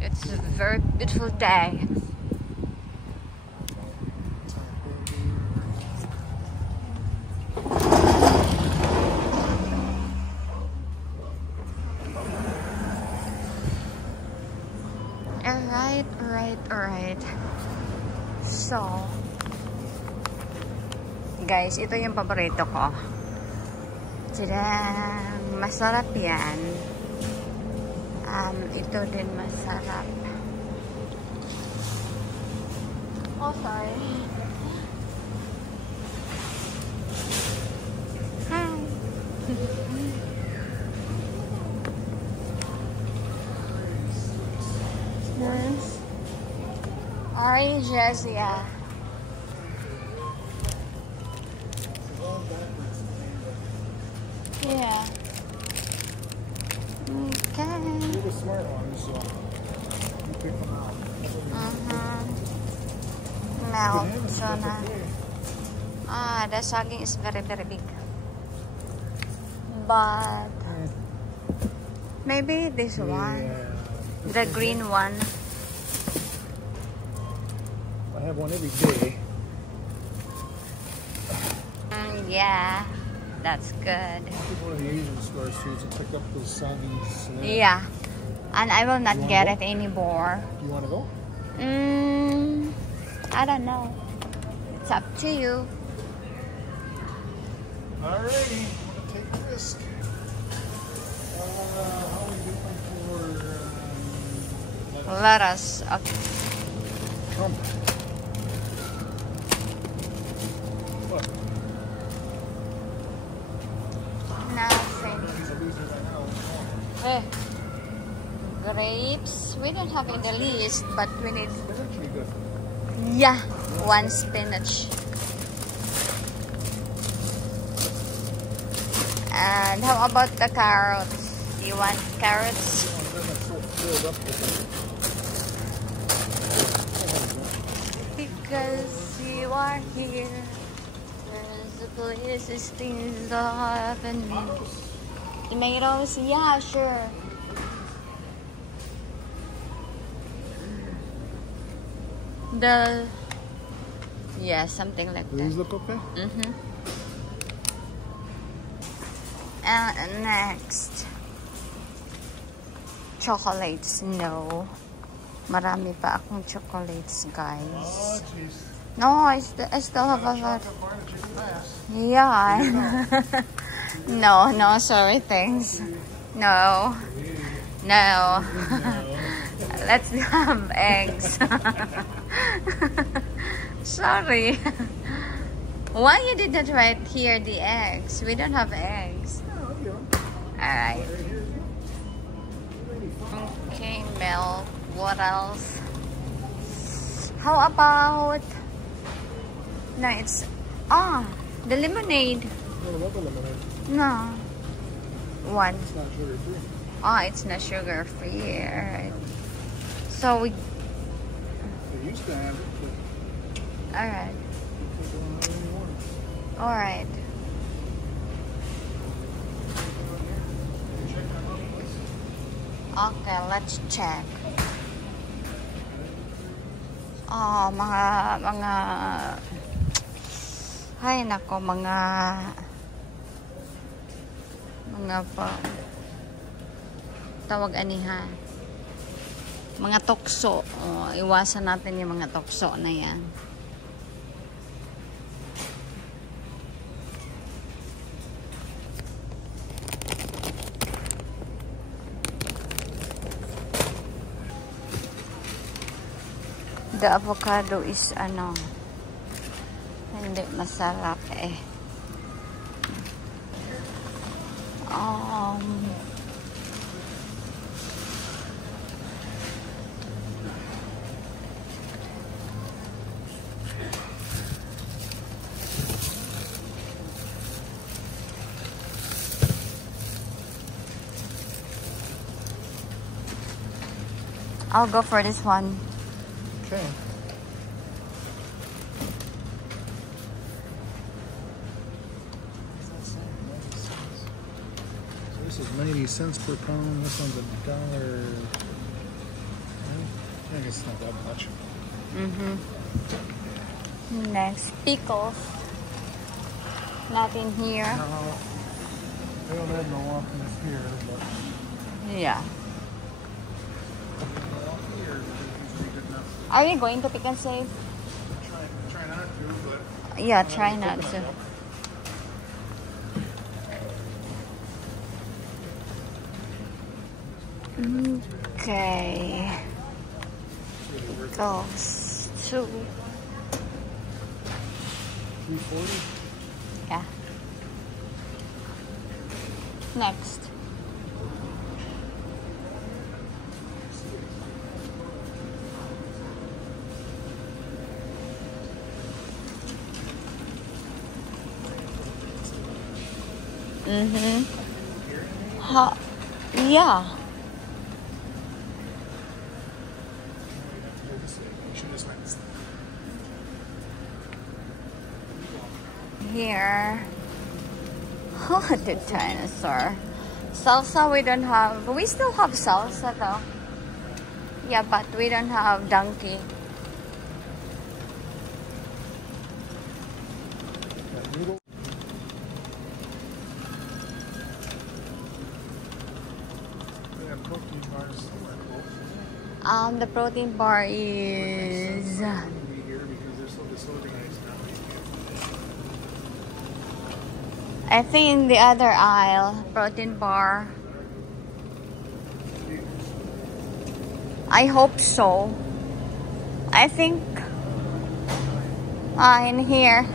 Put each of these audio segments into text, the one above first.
It's a very beautiful day. Alright. So, guys, ito yung paborito ko. Tadang! Masarap yan. Ito din masarap. Oh, sorry. Hi! Nice. Oranges, yeah. Yeah. Okay. You're the smart one, so you pick them out. Milk, Jonah. The saging is very, very big. But maybe this one, the green one. I have one every day. Yeah, that's good. I think one of the Asian stores too to pick up those soggy snacks. Yeah, and I will not get it anymore. Do you want to go? I don't know. It's up to you. Alrighty, I'm gonna take the risk. How are we doing for Lettuce. Okay. Come. What? Nothing. Hey. Grapes. We don't have in the list, but we need. Spinach would be good. Yeah, one spinach. And how about the carrots? You want carrots? Because you are here, there's a place things happen. Tomatoes? Yeah, sure. Yeah, something like that. These look okay? And next, chocolates. No, marami pa akong chocolates, guys. Oh, jeez. No, I still have a lot. Yeah. No, sorry, thanks. No. Let's have eggs. Sorry. Why you did not write here the eggs? We don't have eggs. Alright. Okay, milk. What else? How about... No, it's... the lemonade. No. One. It's not sugar free. It's not sugar free. Alright. So we... They used to have it, but Alright. they don't have it anymore. Alright. Okay, let's check. Mga ay nako, mga pa tawag anihan. Mga tukso. Iwasan natin yung mga tukso na yan. The avocado is hindi masarap eh. I'll go for this one. Okay. So this is 90 cents per pound. This one's $1. it's not that much. Next, pickles. Not in here. No, they don't have no options here, but Yeah. here is good enough. Are we going to Pick and Save? Try not to, but Yeah, try not to. Okay. Goes to 340. yeah. Next. Ha, yeah. Here. Oh, the dinosaur. Salsa we don't have. We still have salsa though. Yeah, but we don't have donkey. The protein bar is I think in the other aisle, protein bar. I hope so. I think in here.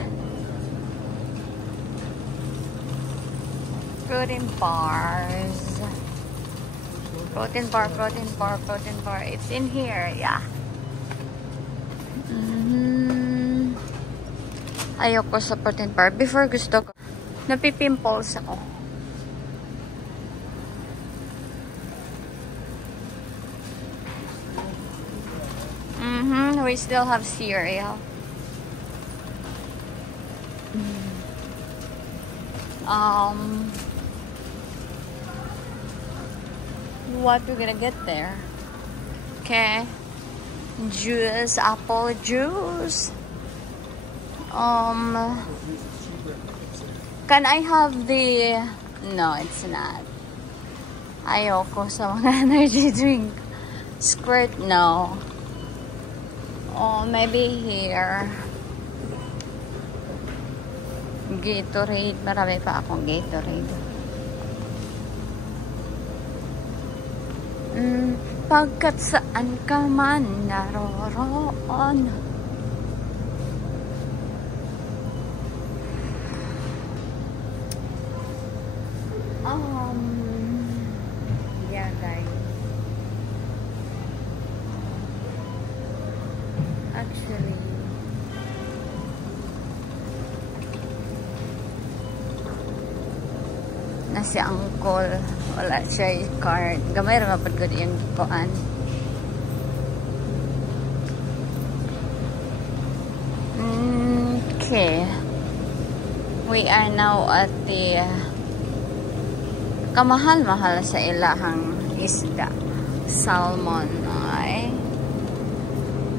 Protein bars. Protein bar, protein bar, protein bar. It's in here, yeah. Ayoko sa protein bar. Before gusto ko. Napipimples ako. We still have cereal. What we're gonna get there? Okay. Juice, apple juice. Can I have the... No, it's not. Ayoko sa mga energy drink. Squirt, no. Oh, maybe here. Gatorade. Marami pa akong Gatorade. Pagkat saan ka man naroroon. Yeah, guys. Actually, na si Uncle, wala siya card. Gamay ra mapad ko yung kuan. Okay. We are now at the kamahal-mahal sa ilahang isda. Salmon ay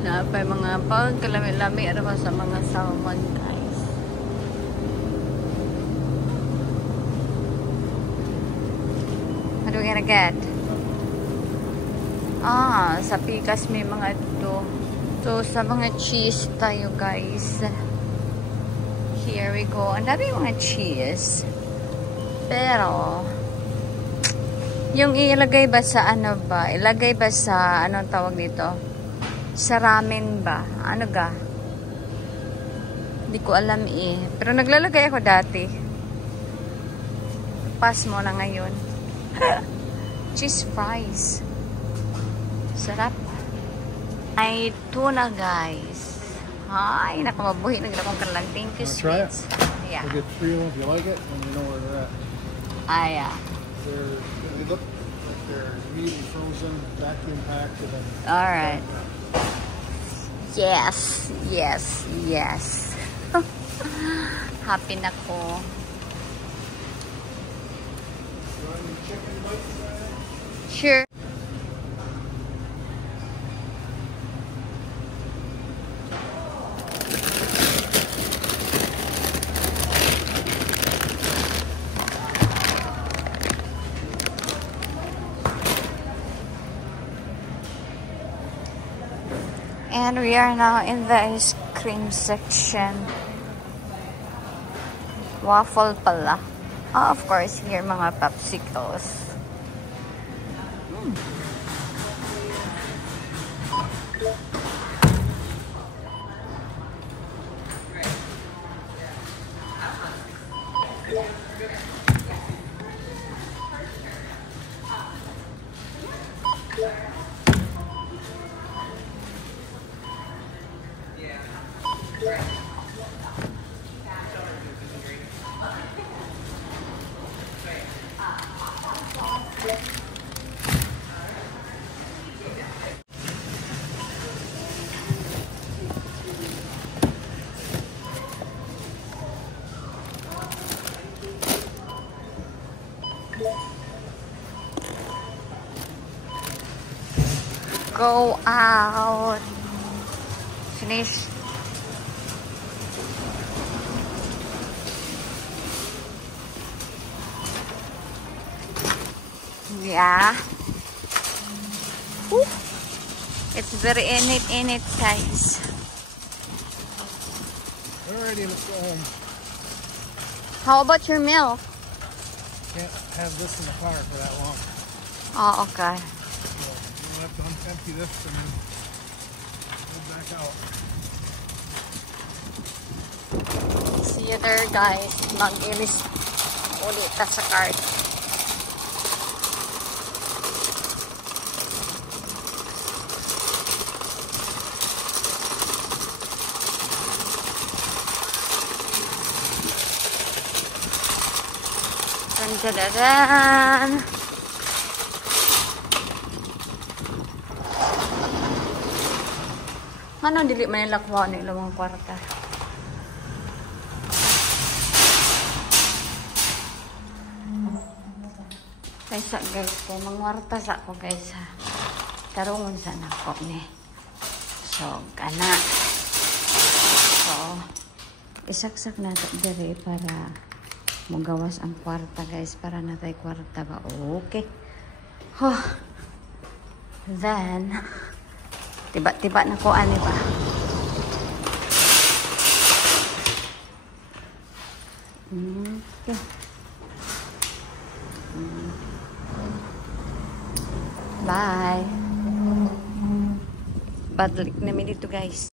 napay mga pagkalami-lami ano sa mga salmon, guys. What are we gonna get? Sa Pikas may mga ito. So, sa mga cheese tayo, guys. Here we go. Ang dami mga cheese. Pero, yung ilagay ba sa ano ba? Ilagay ba sa, anong tawag dito? Sa ramen ba? Ano ga? Hindi ko alam eh. Pero naglalagay ako dati. Pass mo na ngayon. Cheese fries. Sarap. Ay, tuna, guys. Ay, nakamabuhi. Naglalakong ka lang. Thank you, try it? sweets. Yeah. We'll get 3 of them if you like it, and you know where they're at. Yeah. They look like they're immediately frozen, vacuum packed, and then. All right. Yes, yes, yes. Happy na ko. Sure. And we are now in the ice cream section. Waffle pala. Oh, of course, here mga popsicles. Go out. Finish. Yeah. Woo. It's very in it, guys. Alrighty, let's go home. How about your milk? Can't have this in the car for that long. Oh, okay. So we'll have to empty this and then go back out. See you there, guys. Mag-ilis ulit ka sa cart. Dun-dun-dun-dun. Ano dili man nila kuha ni ilang kwarta? Kaysa guys, kay mangwarta sa ako guys ha. Tarungon sa nako ni. So, kana. So, isaksak na ito diri para magawas ang kwarta guys. Para natay kwarta ba? Okay. Huh. Then, tiba-tiba na ko ani ba? Okay. Bye. Balik namin dito guys.